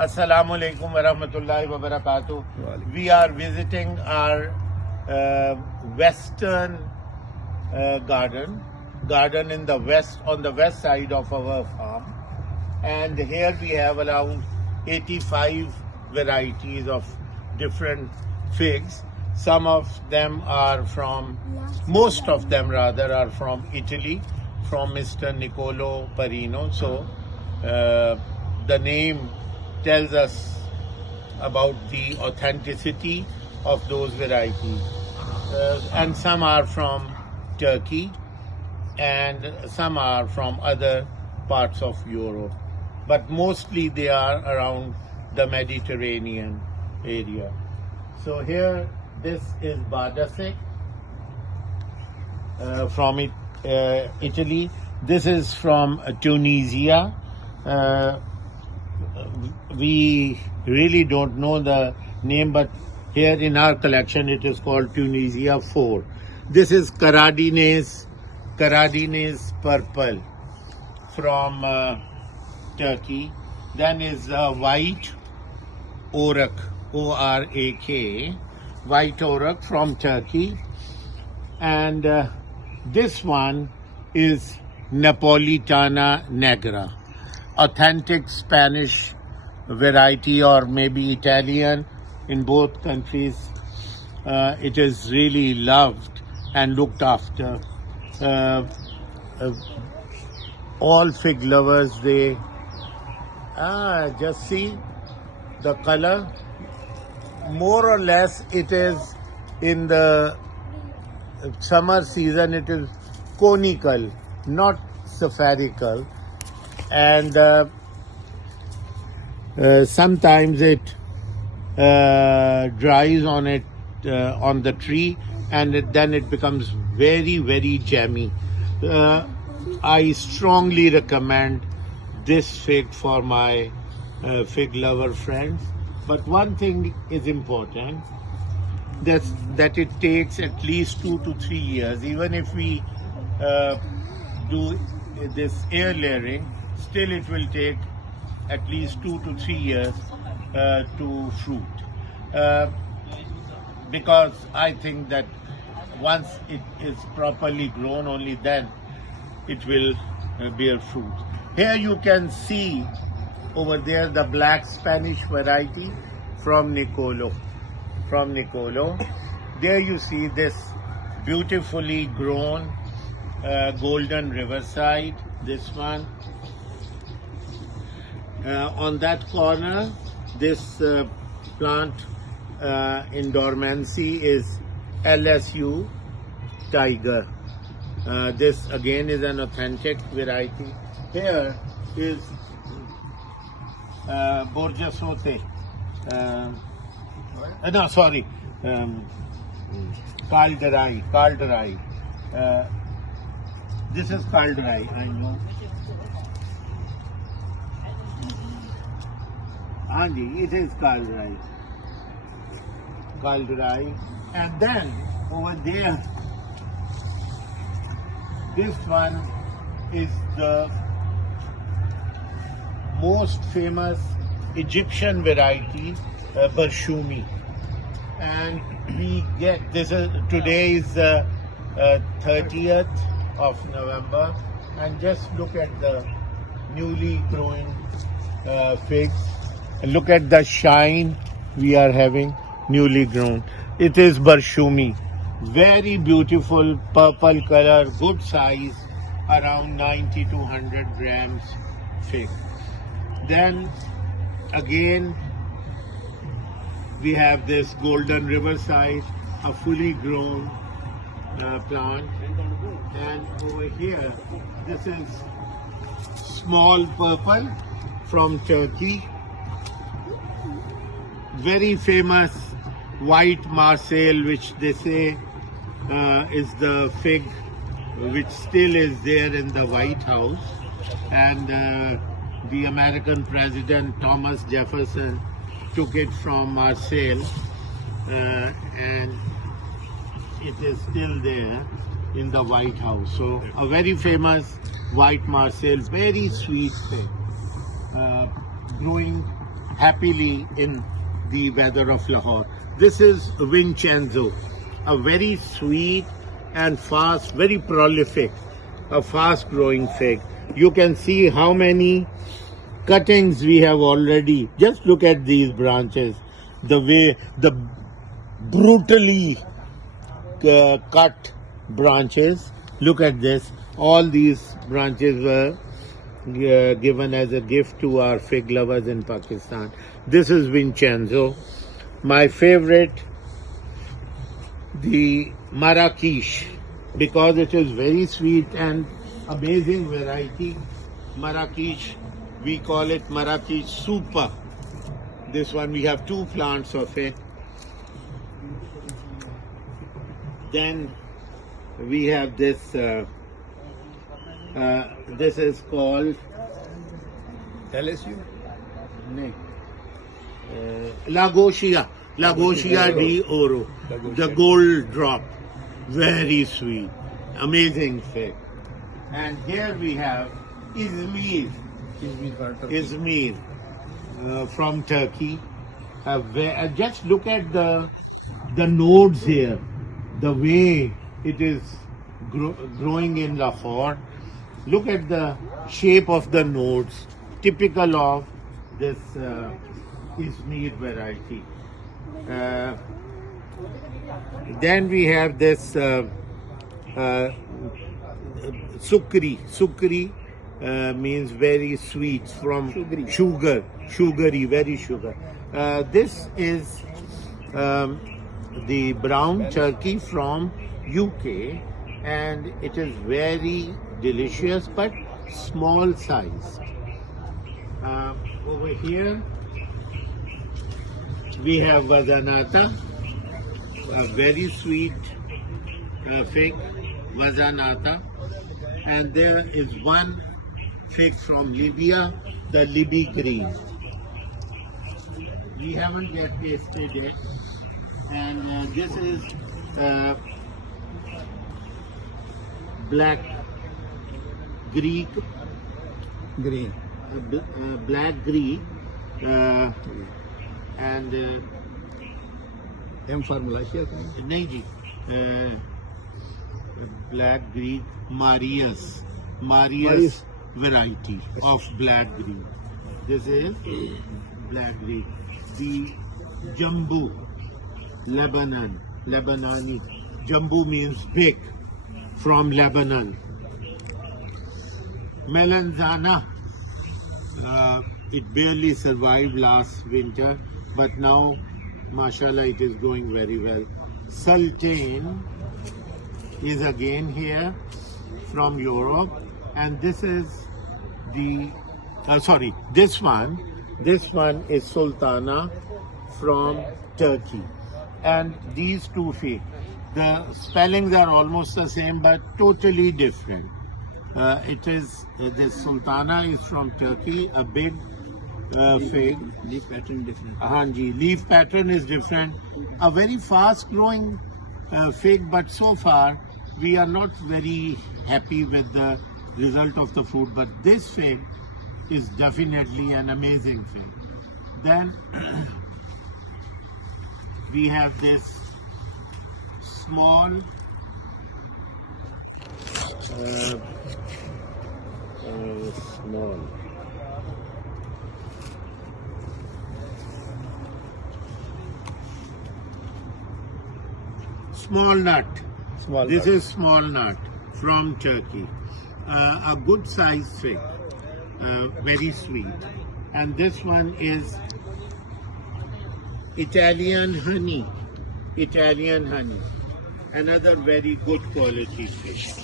Assalamu alaikum wa rahmatullahi wa barakatuh. We are visiting our western garden in the west, on the west side of our farm. And here we have around 85 varieties of different figs. Some of them are from, most of them rather, are from Italy, from Mr. Niccolo Parino. So the name tells us about the authenticity of those varieties. And some are from Turkey and some are from other parts of Europe. But mostly they are around the Mediterranean area. So here, this is Bardasek from Italy. This is from Tunisia. We really don't know the name, but here in our collection it is called Tunisia 4. This is Karadines purple from Turkey. Then is white orak, O-R-A-K, white orak from Turkey. And this one is Napolitana Negra, authentic Spanish variety, or maybe Italian. In both countries it is really loved and looked after. All fig lovers, they just see the color. More or less it is, in the summer season it is conical, not spherical, and sometimes it dries on the tree, and then it becomes very, very jammy. I strongly recommend this fig for my fig lover friends. But one thing is important, that it takes at least 2 to 3 years. Even if we do this air layering, still it will take at least 2 to 3 years to fruit. Because I think that once it is properly grown, only then it will bear fruit. Here you can see over there the black Spanish variety from Niccolo. There you see this beautifully grown golden riverside, this one. On that corner, this plant in dormancy is LSU Tiger. This again is an authentic variety. Here is Borjasote. Calderai. This is Calderai, I know. Anji, it is Calderai. And then over there, this one is the most famous Egyptian variety, Barshumi. And we get this. Today is the 30th of November, and just look at the newly growing figs. Look at the shine we are having, newly grown. It is Barshumi. Very beautiful purple color, good size, around 90 to 100 grams fig. Then again we have this golden riverside, a fully grown plant. And over here, this is small purple from Turkey. Very famous white Marseille, which they say is the fig which still is there in the White House. And the American President Thomas Jefferson took it from Marseille, and it is still there in the White House. So a very famous white Marseille, very sweet fig, growing happily in the weather of Lahore. This is Vincenzo, a very sweet and fast, very prolific, a fast growing fig. You can see how many cuttings we have already. Just look at these branches, the way the brutally cut branches. Look at this. All these branches were given as a gift to our fig lovers in Pakistan. This is Vincenzo. My favorite, the Marrakesh, because it is very sweet and amazing variety. Marrakesh, we call it Marrakesh Super. This one, we have 2 plants of it. Then we have this, this is called LSU? Lagosia di Oro, the gold drop. Very sweet, amazing fig. And here we have Izmir from Turkey. Just look at the nodes here, the way it is growing in Lahore. Look at the shape of the nodes, typical of this Izmir variety. Then we have this Sukri. Sukri means very sweet, from sugary, very sugar. This is the brown turkey from UK, and it is very delicious but small size. Over here we have Vazanata, a very sweet fig, Vazanata, and there is one fig from Libya, the Libby green. We haven't yet tasted it, and this is black Greek, black Greek, and M for Malaysia. नहीं जी, black Greek Marius variety of black Greek. This is black Greek. The Jambu, Lebanoni. Jambu means big, from Lebanon. Melanzana, it barely survived last winter, but now, mashallah, it is going very well. Sultan is again here from Europe, and this is the, this one is Sultana from Turkey. And these 2 figs, the spellings are almost the same but totally different. It is, this Sultana is from Turkey, a big fig. Leaf pattern different. Hanji, leaf pattern is different. A very fast growing fig, but so far we are not very happy with the result of the fruit. But this fig is definitely an amazing fig. Then we have this small small nut. This is small nut from Turkey. A good sized fig, very sweet. And this one is Italian honey. Another very good quality fish.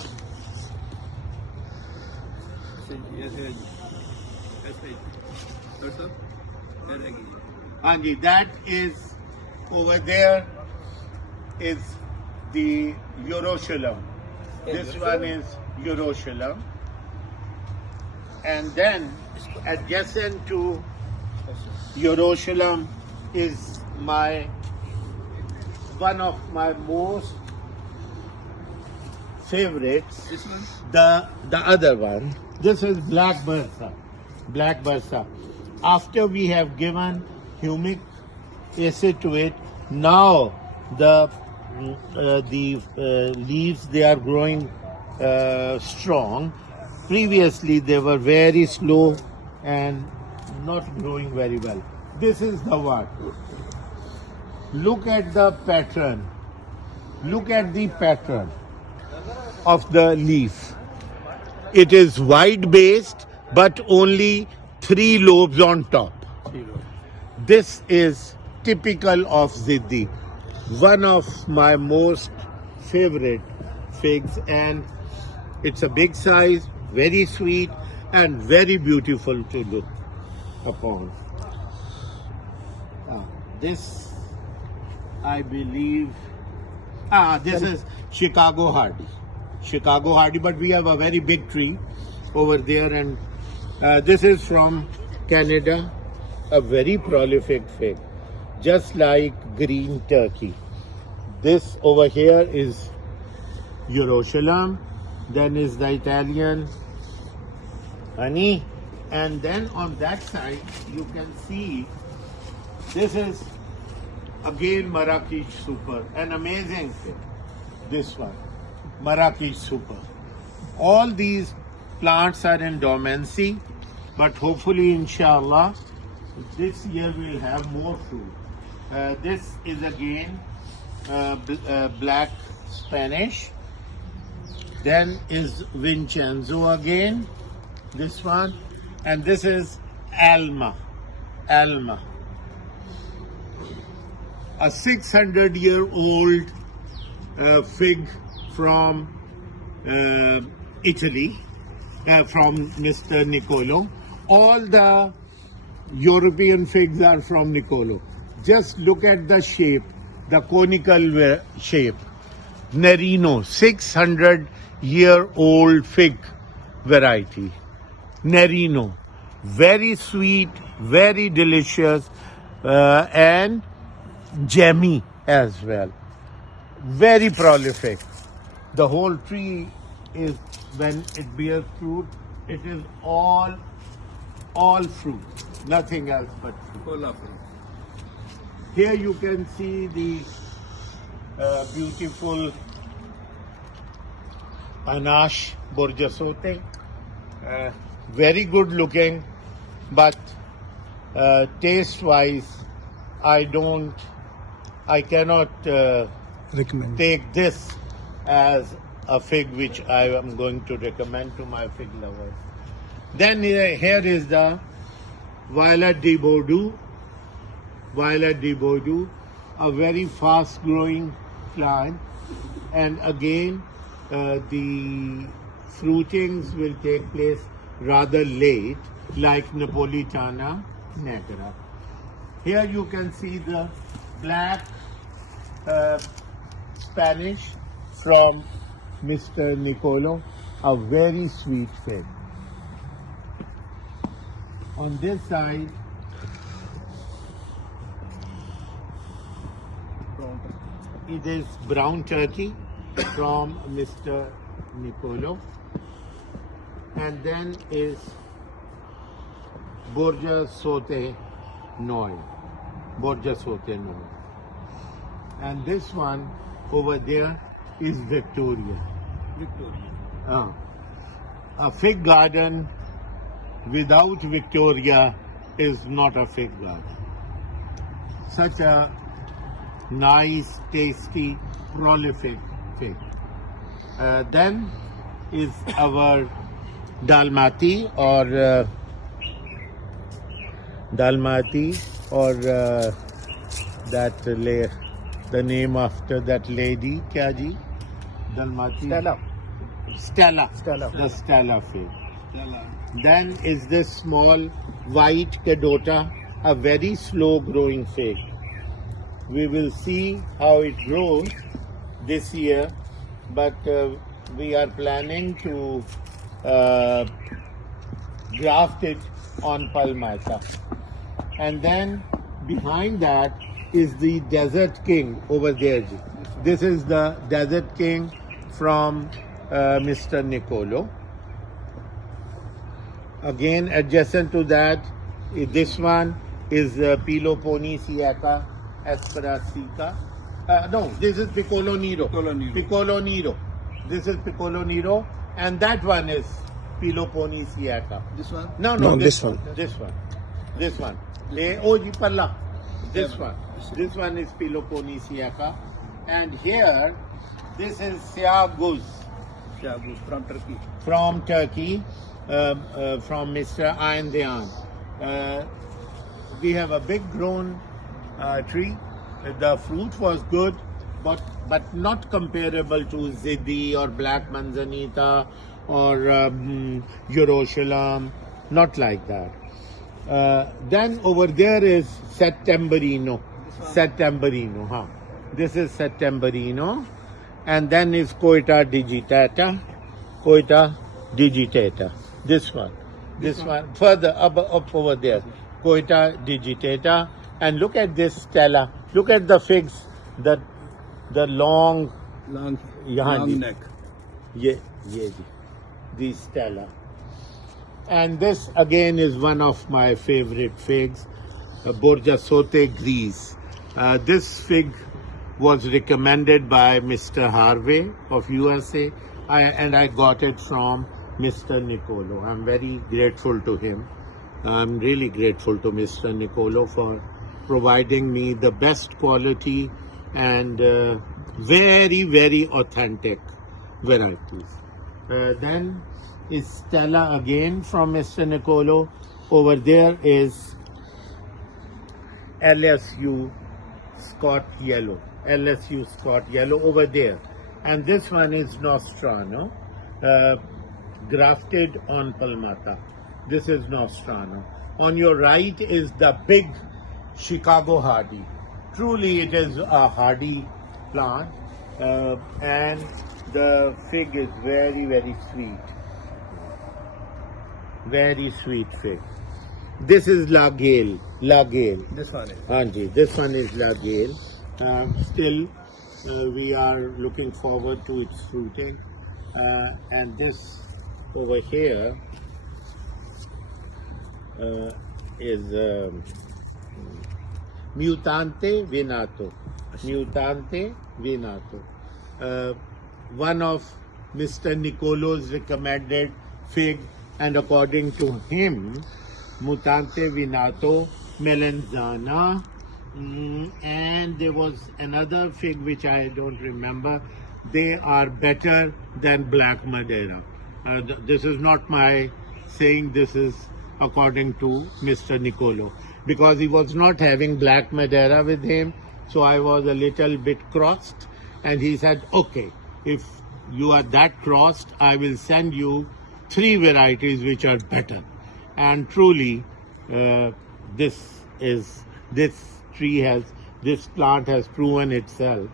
Anji, that is over there is the Jerusalem. This one is Jerusalem. And then adjacent to Jerusalem is one of my most favorites. This one? The other one. This is Black Bursa. After we have given humic acid to it. Now the leaves, they are growing strong. Previously they were very slow and not growing very well. This is the one. Look at the pattern. Look at the pattern of the leaf. It is wide based but only 3 lobes on top. This is typical of Ziddi, one of my most favorite figs, and it's a big size, very sweet and very beautiful to look upon. This, I believe, this is Chicago Hardy. Chicago Hardy, but we have a very big tree over there, and this is from Canada, a very prolific fig, just like green turkey. This over here is Jerusalem, then is the Italian honey, and then on that side you can see this is again Marrakech Super, an amazing fig. This one, Marrakech Super. All these plants are in dormancy, but hopefully, inshallah, this year we'll have more fruit. This is again black Spanish. Then is Vincenzo again, this one, and this is Alma, a 600-year-old fig from Italy, from Mr. Nicolo. All the European figs are from Nicolo. Just look at the shape, the conical shape. Nerino, 600-year-old fig variety. Nerino, very sweet, very delicious, and jammy as well. Very prolific. The whole tree is, when it bears fruit, it is all fruit, nothing else but fruit. Here you can see the beautiful Anash Borjasote, very good looking, but taste wise I cannot recommend. take this as a fig which I am going to recommend to my fig lovers. Then here is the Violet de Bordeaux. Violet de Bordeaux, a very fast growing plant, and again the fruitings will take place rather late, like Napolitana Negra. Here you can see the black Spanish from Mr. Nicolo, a very sweet fig. On this side, it is brown turkey from Mr. Nicolo, and then is Borgia Sote Noi. And this one over there is Victoria. A fig garden without Victoria is not a fig garden. Such a nice, tasty, prolific fig. Then is our Dalmati or the name after that lady, kya ji? Dalmati. Stella. The Stella fig. Then is this small white Cadota, a very slow growing fig. We will see how it grows this year, but we are planning to graft it on Palmata. And then behind that is the Desert King over there. This is the Desert King from Mr. Nicolo. Again, adjacent to that is this one, is Peloponnesiaca asperasica. No, this is Piccolo Nero. Piccolo Nero. Piccolo Nero. This is Piccolo Nero, and that one is Peloponnesiaca. This one? No, this one. This one. This one. Oh, ji palla. This one. This one is Peloponnesiaca, and here, this is Siaguz Shabu from Turkey. from Turkey, from Mr. Ayndian. We have a big grown tree. The fruit was good, but not comparable to Zidi or Black Manzanita or Jerusalem, not like that. Then over there is Settembrino. Settembrino, huh? This is Settembrino. And then is Coita digitata. Coita digitata. This one. This one. Further up over there. Coita digitata. And look at this stella. Look at the figs. The long Long Yahan neck. the stella. And this again is one of my favorite figs, Borjasote gris. This fig was recommended by Mr. Harvey of USA, and I got it from Mr. Nicolo. I'm very grateful to him. I'm really grateful to Mr. Nicolo for providing me the best quality and very, very authentic varieties. Then is Stella again from Mr. Nicolo. Over there is LSU Scott Yellow. LSU Scott Yellow over there. And this one is Nostrano, grafted on Palmata. This is Nostrano. On your right is the big Chicago Hardy. Truly it is a hardy plant, and the fig is very, very sweet. Very sweet fig. This is La Gale. La Gale. This one is. Anji, this one is La Gale. Still, we are looking forward to its fruiting. And this over here is Mutante Venato. Mutante Venato. One of Mr. Nicolo's recommended fig, and according to him, Mutante Venato Melanzana, and there was another fig which I don't remember. They are better than Black Madeira. This is not my saying, this is according to Mr. Nicolo, because he was not having Black Madeira with him, so I was a little bit crossed, and he said, okay, if you are that crossed, I will send you 3 varieties which are better. And truly, this plant has proven itself,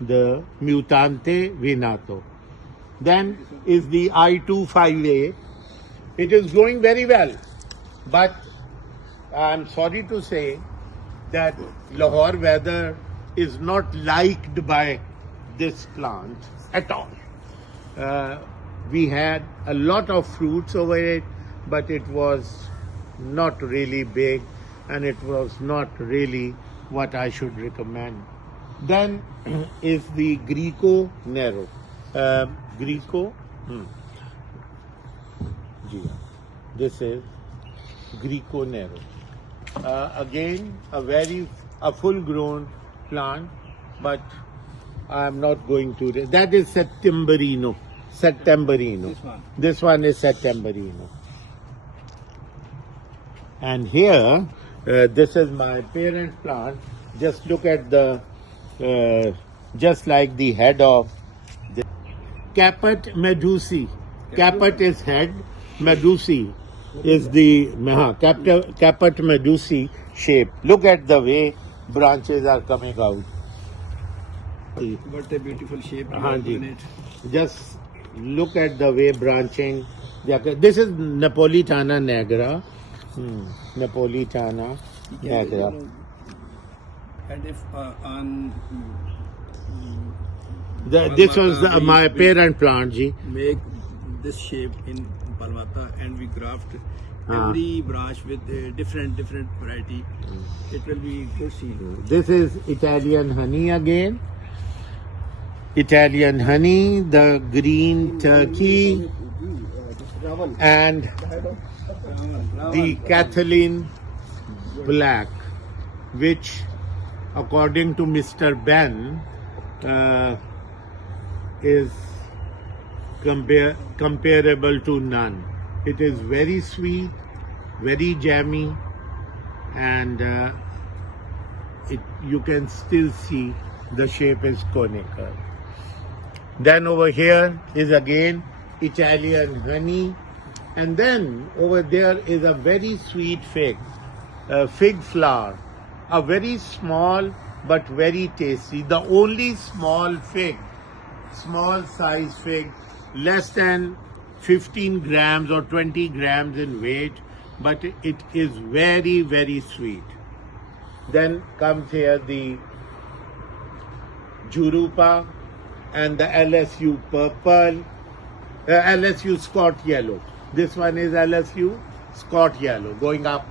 the Mutante Venato. Then is the I25A. It is growing very well, but I'm sorry to say that Lahore weather is not liked by this plant at all. We had a lot of fruits over it, but it was not really big, and it was not really what I should recommend. Then is the Greco Nero. Greco. This is Greco Nero. Again, a full-grown plant, but I am not going to. That is Settembrino. Settembrino. This one is Settembrino. And here, this is my parent plant. Just look at the, just like the head of the Caput Medusi. Caput is head, Medusi is the Caput Medusi shape. Look at the way branches are coming out. What a beautiful shape you हाँ have ji. given it. Just look at the way branching. This is Napolitana Negra. Napolitana Negra. And if on This was my parent plant, ji. make this shape in Palmata and we graft every branch with a different variety. It will be good seed. This is Italian honey again. Italian honey, the green turkey, and the Kathleen black, which according to Mr. Ben is comparable to none. It is very sweet, very jammy, and you can still see the shape is conical. Then over here is again Italian honey, and then over there is a very sweet fig, fig flower, a very small but very tasty. The only small size fig, less than 15 grams or 20 grams in weight, but it is very, very sweet. Then comes here the Jurupa and the LSU purple, LSU Scott yellow. This one is LSU Scott yellow going up.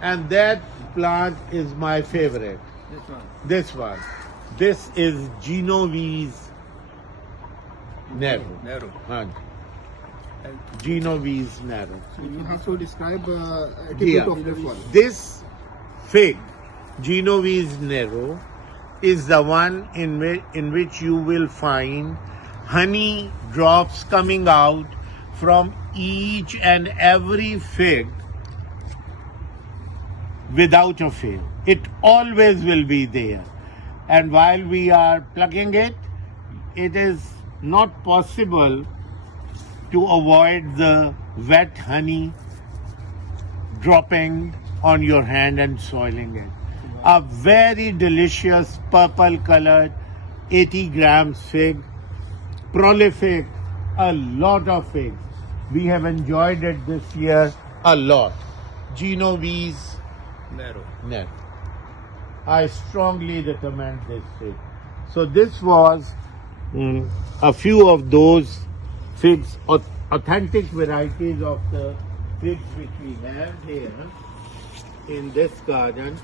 And that plant is my favorite. This one. This is Genovese Nero. Narrow. Genovese Nero. You have to describe Yeah. attribute of this one. This fig, Genovese Nero, is the one in which you will find honey drops coming out from each and every fig without a fail. It always will be there. And while we are plucking it, it is not possible to avoid the wet honey dropping on your hand and soiling it. A very delicious purple colored 80 grams fig, prolific, a lot of figs. We have enjoyed it this year a lot. Genovese Narrow. I strongly recommend this fig. So this was a few of those figs, authentic varieties of the figs which we have here in this garden.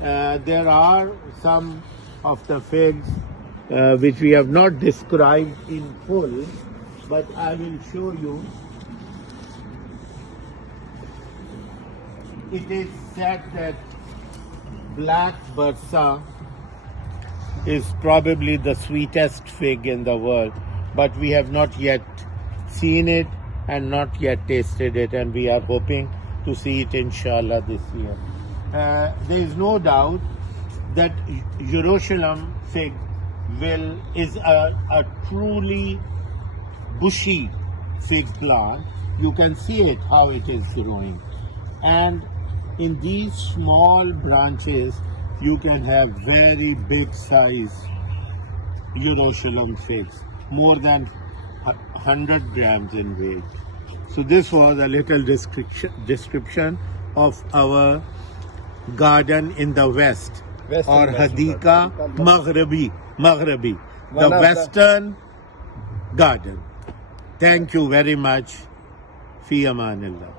There are some of the figs which we have not described in full, but I will show you. It is said that Black Bursa is probably the sweetest fig in the world, but we have not yet seen it and not yet tasted it, and we are hoping to see it inshallah this year. There is no doubt that Jerusalem fig is a truly bushy fig plant. You can see it how it is growing, and in these small branches you can have very big size Jerusalem figs, more than 100 grams in weight. So this was a little description of our garden in the west, or Hadika Maghrabi, the western garden. Thank you very much. Fi Amanillah.